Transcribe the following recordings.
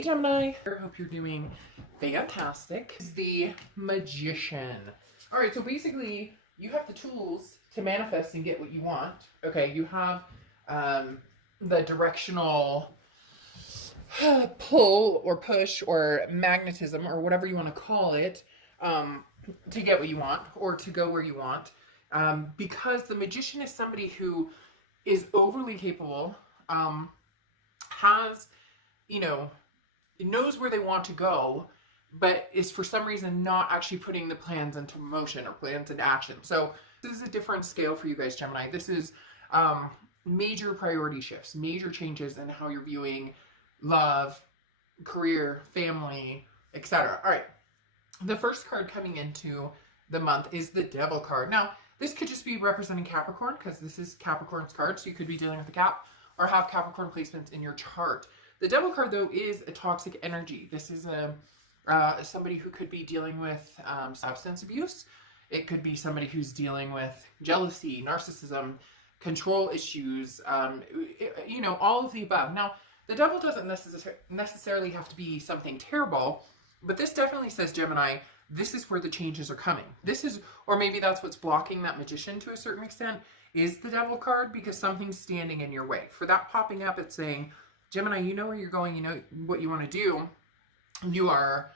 Gemini, I hope you're doing fantastic. Is the Magician. All right, so basically you have the tools to manifest and get what you want. Okay, you have the directional pull or push or magnetism or whatever you want to call it, to get what you want or to go where you want. Because the Magician is somebody who is overly capable, has, you know, knows where they want to go, but is for some reason not actually putting the plans into motion or plans into action. So this is a different scale for you guys, Gemini. This is major priority shifts, major changes in how you're viewing love, career, family, etc. All right. The first card coming into the month is the Devil card. Now, this could just be representing Capricorn because this is Capricorn's card, so you could be dealing with a Cap or have Capricorn placements in your chart. The Devil card, though, is a toxic energy. This is somebody who could be dealing with substance abuse. It could be somebody who's dealing with jealousy, narcissism, control issues, you know, all of the above. Now, the Devil doesn't necessarily have to be something terrible, but this definitely says, Gemini, this is where the changes are coming. This is, or maybe that's what's blocking that Magician to a certain extent, is the Devil card, because something's standing in your way. For that popping up, it's saying, Gemini, you know where you're going, you know what you want to do. You are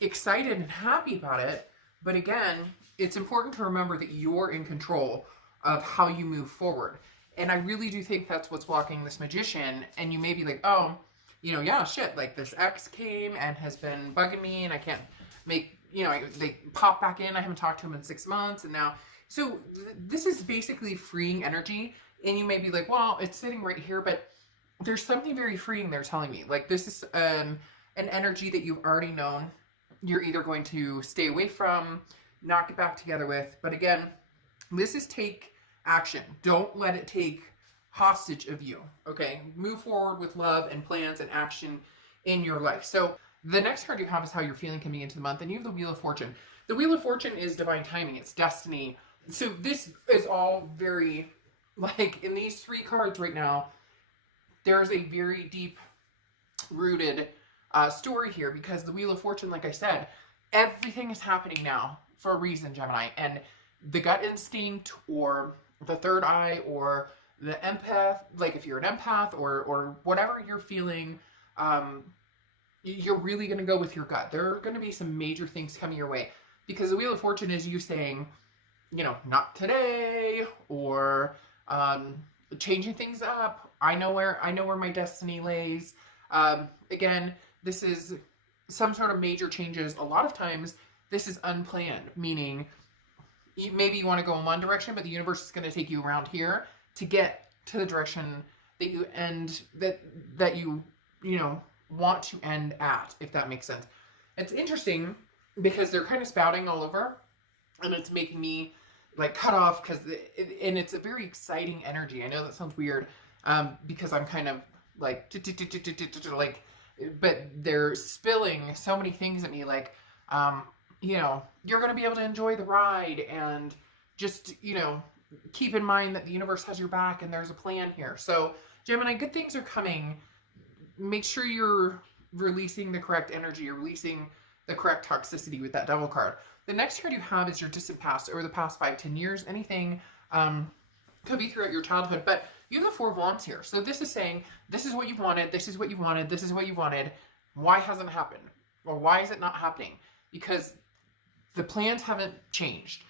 excited and happy about it. But again, it's important to remember that you're in control of how you move forward. And I really do think that's what's blocking this Magician. And you may be like, oh, you know, yeah, shit, like this ex came and has been bugging me and I can't make, you know, they pop back in. I haven't talked to him in 6 months. And now, so this is basically freeing energy. And you may be like, well, it's sitting right here, but there's something very freeing they're telling me. Like, this is an energy that you've already known you're either going to stay away from, not get back together with. But again, this is take action. Don't let it take hostage of you, okay? Move forward with love and plans and action in your life. So the next card you have is how you're feeling coming into the month, and you have the Wheel of Fortune. The Wheel of Fortune is divine timing. It's destiny. So this is all very, like, in these 3 cards right now, there's a very deep-rooted story here, because the Wheel of Fortune, like I said, everything is happening now for a reason, Gemini. And the gut instinct or the third eye or the empath, like if you're an empath or whatever you're feeling, you're really going to go with your gut. There are going to be some major things coming your way, because the Wheel of Fortune is you saying, you know, not today, or changing things up. I know where my destiny lays. Again, this is some sort of major changes. A lot of times this is unplanned, meaning maybe you want to go in one direction, but the universe is going to take you around here to get to the direction that you you know, want to end at, if that makes sense. It's interesting because they're kind of spouting all over, and it's making me like cut off, because and it's a very exciting energy. I know that sounds weird, because I'm kind of like like, but they're spilling so many things at me, like, you know, you're going to be able to enjoy the ride, and just, you know, keep in mind that the universe has your back and there's a plan here. So Gemini, good things are coming. Make sure you're releasing the correct energy, you're releasing the correct toxicity with that Devil card. The next card you have is your distant past, or the past 5-10 years. Anything, could be throughout your childhood, but you have the 4 of Wands here. So this is saying, this is what you wanted, this is what you wanted, this is what you wanted. Why hasn't it happened? Or why is it not happening? Because the plans haven't changed.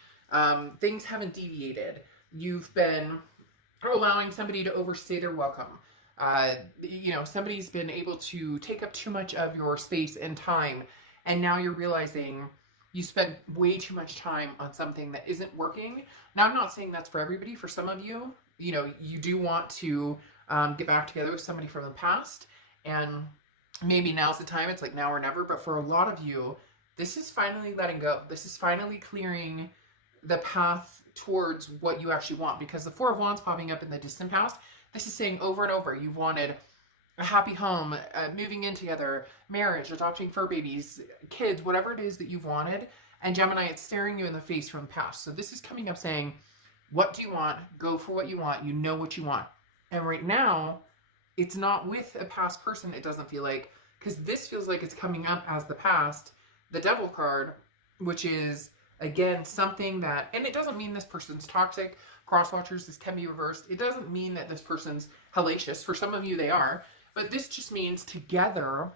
Things haven't deviated. You've been allowing somebody to overstay their welcome. You know, somebody's been able to take up too much of your space and time, and now you're realizing you spent way too much time on something that isn't working. Now, I'm not saying that's for everybody. For some of you, you know, you do want to get back together with somebody from the past, and maybe now's the time. It's like now or never. But for a lot of you, this is finally letting go. This is finally clearing the path towards what you actually want, because the 4 of Wands popping up in the distant past, this is saying over and over, you've wanted a happy home, moving in together, marriage, adopting fur babies, kids, whatever it is that you've wanted. And Gemini, it's staring you in the face from the past. So this is coming up saying, what do you want? Go for what you want. You know what you want. And right now, It's not with a past person, it doesn't feel like, because this feels like it's coming up as the past. The Devil card, which is, again, something that, and it doesn't mean this person's toxic. Crosswatchers, this can be reversed. It doesn't mean that this person's hellacious. For some of you, they are. But this just means together,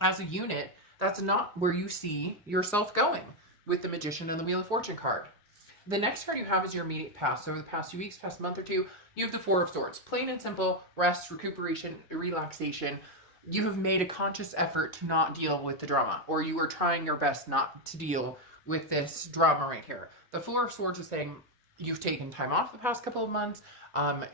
as a unit, that's not where you see yourself going with the Magician and the Wheel of Fortune card. The next card you have is your immediate past. So over the past few weeks, past month or two, you have the Four of Swords. Plain and simple, rest, recuperation, relaxation. You have made a conscious effort to not deal with the drama, or you are trying your best not to deal with this drama right here. The Four of Swords is saying you've taken time off the past couple of months.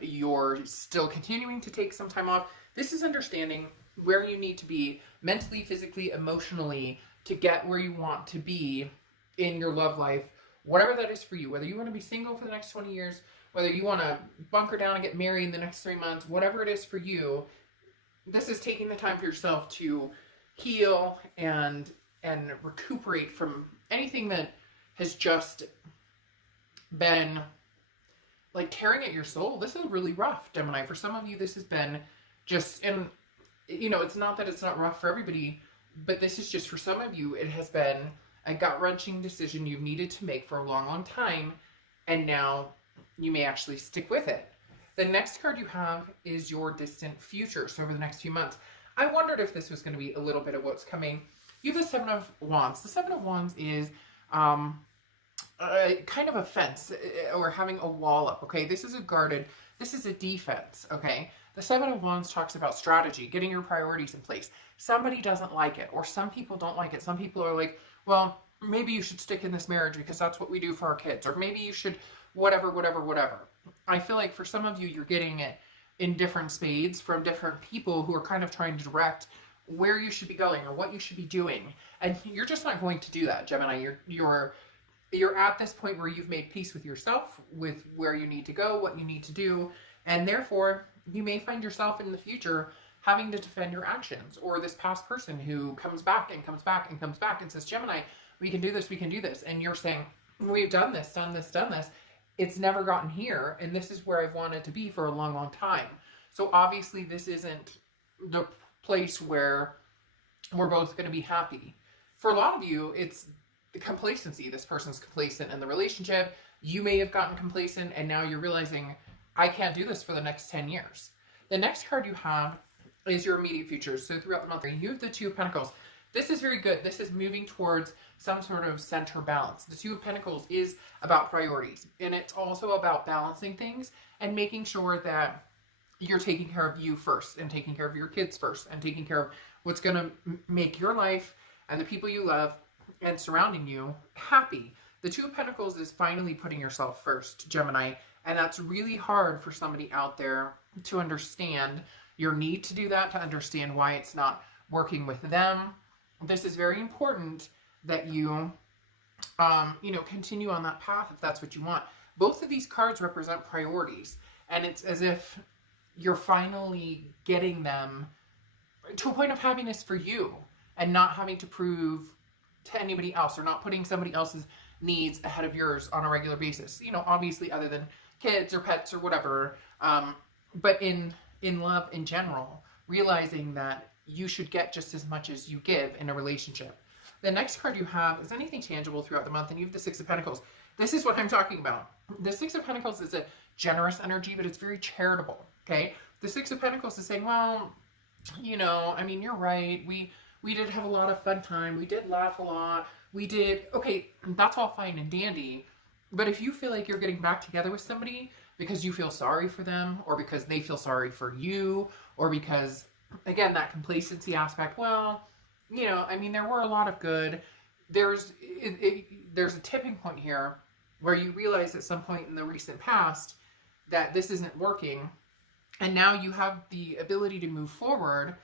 You're still continuing to take some time off. This is understanding where you need to be mentally, physically, emotionally to get where you want to be in your love life, whatever that is for you, whether you want to be single for the next 20 years, whether you want to bunker down and get married in the next 3 months, whatever it is for you, this is taking the time for yourself to heal and recuperate from anything that has just been like tearing at your soul. This is really rough, Gemini. For some of you, this has been just, and you know, it's not that it's not rough for everybody, but this is just for some of you, it has been a gut-wrenching decision you've needed to make for a long, long time, and now you may actually stick with it. The next card you have is your distant future. So over the next few months, I wondered if this was going to be a little bit of what's coming. You have the Seven of Wands. The Seven of Wands is kind of a fence or having a wall up, okay? This is a guarded, this is a defense, okay? The Seven of Wands talks about strategy, getting your priorities in place. Somebody doesn't like it, or some people don't like it. Some people are like, well, maybe you should stick in this marriage because that's what we do for our kids, or maybe you should whatever, whatever, whatever. I feel like for some of you, you're getting it in different spades from different people who are kind of trying to direct where you should be going or what you should be doing. And you're just not going to do that, Gemini. You're at this point where you've made peace with yourself, with where you need to go, what you need to do, and therefore you may find yourself in the future having to defend your actions, or this past person who comes back and comes back and comes back and says, Gemini, we can do this, we can do this. And you're saying, we've done this, done this, done this. It's never gotten here, and this is where I've wanted to be for a long, long time. So obviously this isn't the place where we're both going to be happy. For a lot of you, it's the complacency. This person's complacent in the relationship. You may have gotten complacent, and now you're realizing, I can't do this for the next 10 years. The next card you have is your immediate future. So throughout the month, you have the Two of Pentacles. This is very good. This is moving towards some sort of center balance. The Two of Pentacles is about priorities, and it's also about balancing things and making sure that you're taking care of you first, and taking care of your kids first, and taking care of what's going to make your life and the people you love and surrounding you happy. The Two of Pentacles is finally putting yourself first, Gemini, and that's really hard for somebody out there to understand your need to do that, to understand why it's not working with them. This is very important that you, continue on that path if that's what you want. Both of these cards represent priorities, and it's as if you're finally getting them to a point of happiness for you and not having to prove to anybody else, or not putting somebody else's needs ahead of yours on a regular basis. You know, obviously other than kids or pets or whatever, but in love in general, realizing that you should get just as much as you give in a relationship. The next card you have is anything tangible throughout the month, and you have the Six of Pentacles. This is what I'm talking about. The Six of Pentacles is a generous energy, but it's very charitable, okay? The Six of Pentacles is saying, well, you know, I mean, you're right. We did have a lot of fun time. We did laugh a lot. We did, okay, that's all fine and dandy. But if you feel like you're getting back together with somebody because you feel sorry for them, or because they feel sorry for you, or because, again, that complacency aspect, well, you know, I mean, there were a lot of good. There's a tipping point here where you realize at some point in the recent past that this isn't working, and now you have the ability to move forward,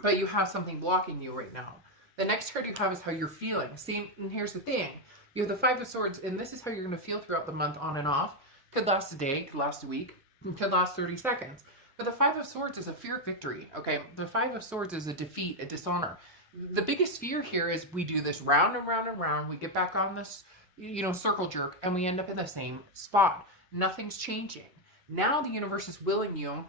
but you have something blocking you right now. The next card you have is how you're feeling. See, and here's the thing. You have the Five of Swords, and this is how you're going to feel throughout the month, on and off. Could last a day, could last a week, could last 30 seconds. But the Five of Swords is a fear of victory, okay? The Five of Swords is a defeat, a dishonor. The biggest fear here is we do this round and round and round. We get back on this, circle jerk, and we end up in the same spot. Nothing's changing. Now the universe is willing you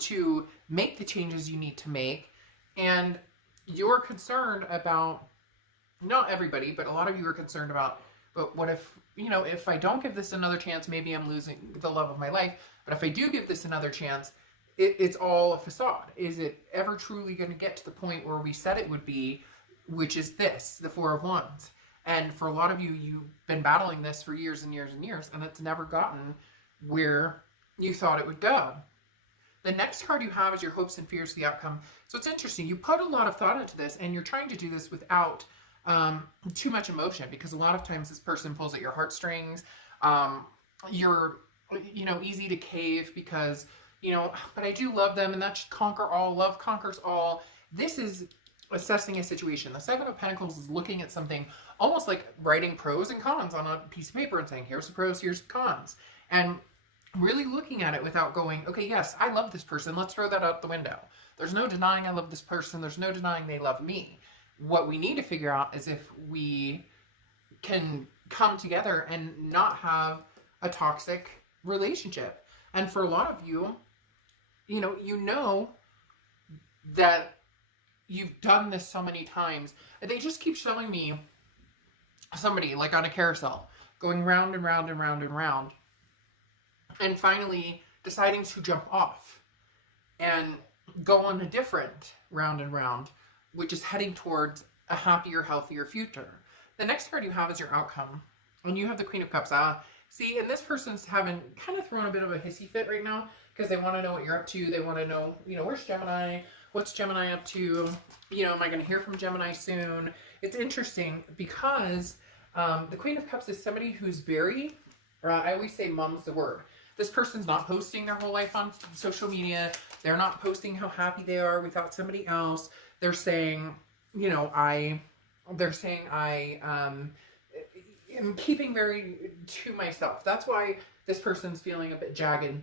to make the changes you need to make. And you're concerned about, not everybody, but a lot of you are concerned about, but what if, if I don't give this another chance, maybe I'm losing the love of my life. But if I do give this another chance, it's all a facade. Is it ever truly going to get to the point where we said it would be, which is this, the Four of Wands? And for a lot of you, you've been battling this for years and years and years, and it's never gotten where you thought it would go. The next card you have is your hopes and fears of the outcome. So it's interesting. You put a lot of thought into this, and you're trying to do this without too much emotion, because a lot of times this person pulls at your heartstrings. You're, easy to cave because, but I do love them, and that should conquer all. Love conquers all. This is assessing a situation. The Seven of Pentacles is looking at something almost like writing pros and cons on a piece of paper and saying, here's the pros, here's the cons. And really looking at it without going, okay, yes, I love this person. Let's throw that out the window. There's no denying I love this person. There's no denying they love me. What we need to figure out is if we can come together and not have a toxic relationship. And for a lot of you, you know that you've done this so many times. They just keep showing me somebody like on a carousel going round and round and round and round, and finally deciding to jump off and go on a different round and round, which is heading towards a happier, healthier future. The next card you have is your outcome, and you have the Queen of Cups. See, and this person's having kind of thrown a bit of a hissy fit right now because they want to know what you're up to. They want to know, where's Gemini? What's Gemini up to? Am I going to hear from Gemini soon? It's interesting because the Queen of Cups is somebody who's very, I always say mum's the word. This person's not posting their whole life on social media. They're not posting how happy they are without somebody else. They're saying, I am keeping very to myself. That's why this person's feeling a bit jagged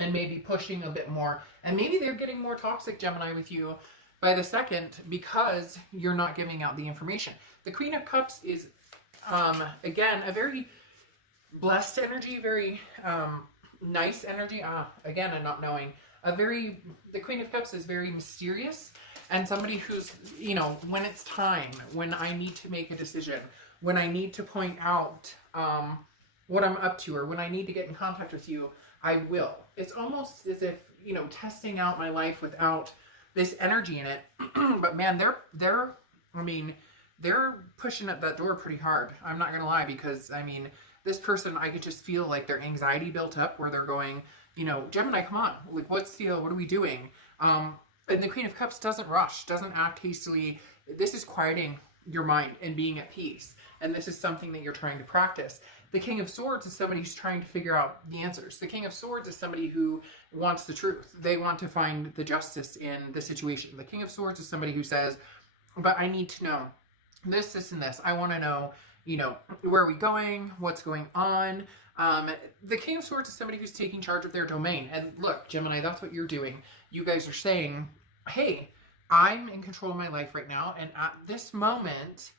and maybe pushing a bit more. And maybe they're getting more toxic, Gemini, with you by the second because you're not giving out the information. The Queen of Cups is, again, a very blessed energy, very nice energy. Again, I'm not knowing. The Queen of Cups is very mysterious and somebody who's, when it's time, when I need to make a decision, when I need to point out what I'm up to, or when I need to get in contact with you, I will. It's almost as if, testing out my life without this energy in it. But man, they're pushing at that door pretty hard. I'm not going to lie, because this person, I could just feel like their anxiety built up where they're going, Gemini, come on, like what are we doing? And the Queen of Cups doesn't rush, doesn't act hastily. This is quieting your mind and being at peace. And this is something that you're trying to practice. The King of Swords is somebody who's trying to figure out the answers. The King of Swords is somebody who wants the truth. They want to find the justice in the situation. The King of Swords is somebody who says, but I need to know this, this, and this. I want to know, where are we going? What's going on? The King of Swords is somebody who's taking charge of their domain. And look, Gemini, that's what you're doing. You guys are saying, hey, I'm in control of my life right now. And at this moment,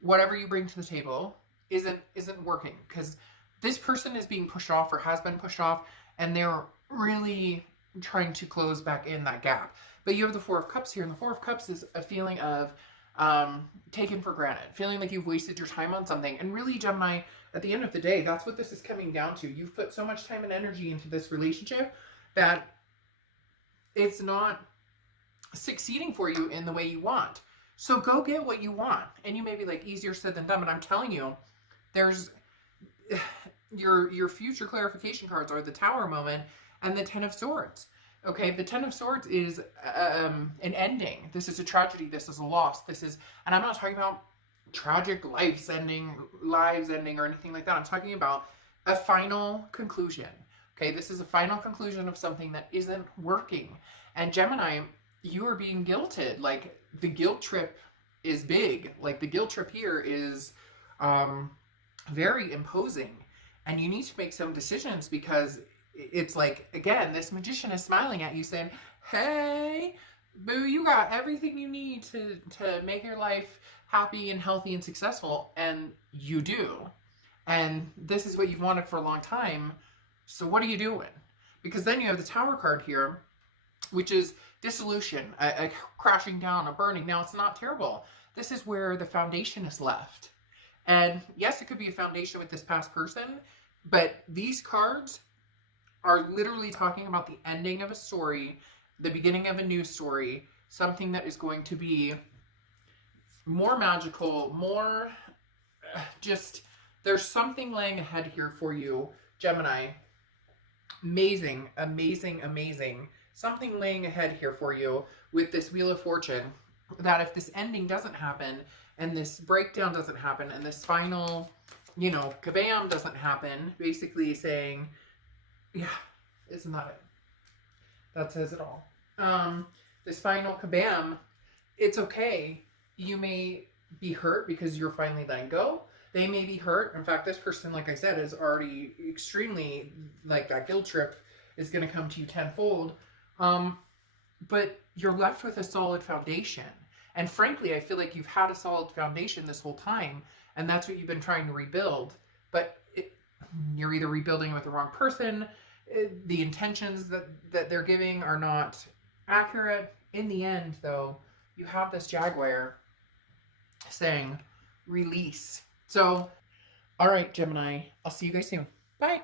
whatever you bring to the table isn't working, because this person is being pushed off or has been pushed off, and they're really trying to close back in that gap. But you have the Four of Cups here, and the Four of Cups is a feeling of taken for granted, feeling like you've wasted your time on something. And really, Gemini, at the end of the day, that's what this is coming down to. You've put so much time and energy into this relationship that it's not succeeding for you in the way you want. So go get what you want. And you may be like, easier said than done, but I'm telling you, there's your future clarification cards are the Tower moment and the Ten of Swords. Okay, the Ten of Swords is an ending. This is a tragedy. This is a loss. And I'm not talking about tragic lives ending, or anything like that. I'm talking about a final conclusion. Okay, this is a final conclusion of something that isn't working. And Gemini, you are being guilted. Like, the guilt trip is big. Like, the guilt trip here is very imposing. And you need to make some decisions, because it's like, again, this magician is smiling at you saying, hey, boo, you got everything you need to make your life happy and healthy and successful. And you do. And this is what you've wanted for a long time. So what are you doing? Because then you have the Tower card here. which is dissolution, a crashing down, a burning. Now, it's not terrible. This is where the foundation is left. And yes, it could be a foundation with this past person, but these cards are literally talking about the ending of a story, the beginning of a new story, something that is going to be more magical, more just, there's something laying ahead here for you, Gemini. Amazing, amazing, amazing. Something laying ahead here for you with this Wheel of Fortune, that if this ending doesn't happen and this breakdown doesn't happen and this final, you know, kabam doesn't happen, basically saying, yeah, isn't that it? That says it all. This final kabam, it's okay. You may be hurt because you're finally letting go. They may be hurt. In fact, this person, like I said, is already extremely, like, that guilt trip is going to come to you tenfold. But you're left with a solid foundation. And frankly, I feel like you've had a solid foundation this whole time, and that's what you've been trying to rebuild. But you're either rebuilding with the wrong person, the intentions that they're giving are not accurate. In the end, though, you have this Jaguar saying, release. So, all right, Gemini, I'll see you guys soon. Bye.